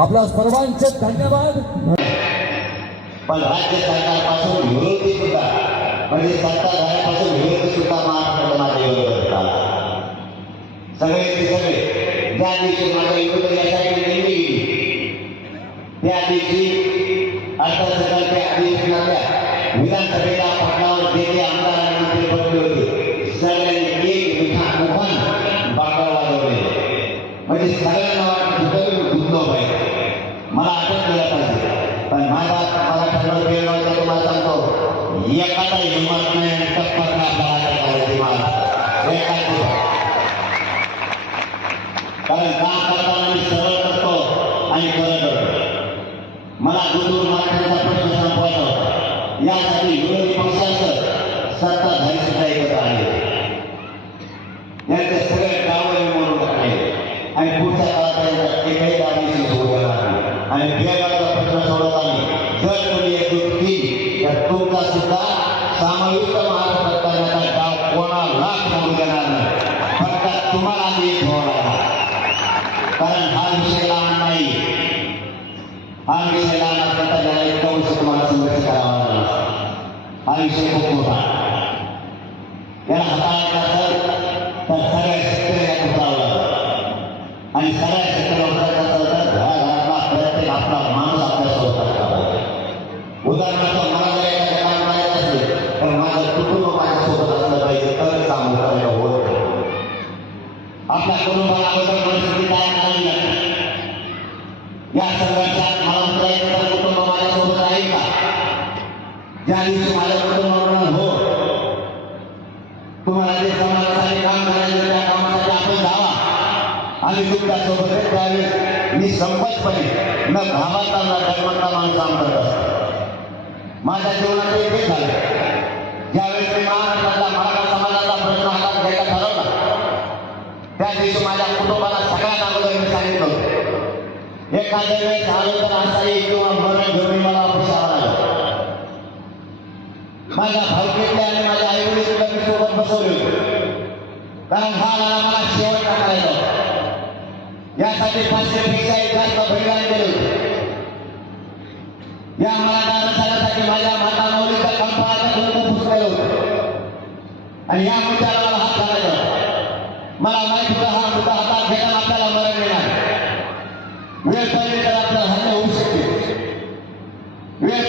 आपला सर्वांचे धन्यवाद. पण राज्य सरकारपासून विरोधी सुद्धा म्हणजे सत्ताधाऱ्यापासून विरोधी सुद्धा महाराष्ट्राला माझ्या विरोधात सगळे ते सगळे ज्या दिवशी माझा विरोध यासाठी नेमली गेली त्या दिवशी अर्थसंकल्पीय अधिवेशनाच्या विधानसभेच्या पटनावर जे जे आमदार आणि मंत्री पडले होते सगळ्यांनी एक मिठा मुखान बाबा वाजवले म्हणजे सगळ्यांना गेलं होतं तुम्हाला सांगतो एखादा हिंमत नाही आणि टप्पत नाही आपल्याला अटक करायची मला एखादी कारण काम करताना मी सरळ करतो आणि करत होतो मला दूर मराठ्यांचा प्रश्न संपवायचा होता यासाठी विरोधी पक्षाचं सत्ताधारी सुद्धा एकत्र आले यांचे सगळे गावं मी म्हणून टाकले आणि पुढच्या काळात त्यांचा एकही गावाची सोड येणार नाही आणि बेगाचा प्रश्न सोडत आले जर तुम्ही एकजूट केली तर तुमचा सुद्धा सामाविक महाराष्ट्रात करण्याचा डाव कोणाला सोडू देणार नाही फक्त तुम्हाला आधी एक ठेवावा कारण हा विषय लहान नाही हा विषय लहान असला तर त्याला इतका वर्ष तुम्हाला संघर्ष करावा लागला हा विषय खूप मोठा याला हाताळायचा असेल तर सगळ्या शेतकऱ्या उतरावं लागतं आणि सगळ्या शेतकऱ्या उतरायचं असेल तर घराघरातला प्रत्येक आपला माणूस आपल्यासोबत उदाहरणार्थ आपल्या कुटुंबाला अगोदर परिस्थिती तयार करावी लागते या संघर्षात मला उतरायचं तर कुटुंब माझ्यासोबत राहील का ज्या दिवशी माझ्या कुटुंबाकडून हो तुम्हाला जे समाजासाठी काम करायचं त्या कामासाठी आपण जावा आणि तुमच्यासोबत आहे त्यावेळेस मी संपतपणे न घाबरता न डगमगता माणूस काम करत असतो माझ्या जीवनात एक हे झालं ज्यावेळेस मी महाराष्ट्रातला मराठा समाजाचा प्रश्न हातात घ्यायला ठरवला त्या दिवशी माझ्या कुटुंबाला सगळ्यात अगोदर मी सांगितलं एखाद्या वेळेस झालं तर असा येईल किंवा मरण घेऊन मला ऑफिस लागलं माझ्या भावकीतले आणि माझ्या आई वडील सुद्धा मी सोबत बसवले कारण हा लढा मला शेवट टाकायचा यासाठी पाचशे पेक्षा एक जास्त बलिदान केले या मराठा आरक्षणासाठी माझ्या माता मौलीच्या कंपाळाचं ग्रंथ पुस्तक होतं. आणि या मुद्द्याला मला माहीत होता हा मुद्दा हातात घ्यायला आपल्याला मरण मिळणार वेळ पडली तर आपलं हल्ले होऊ शकते. वेळ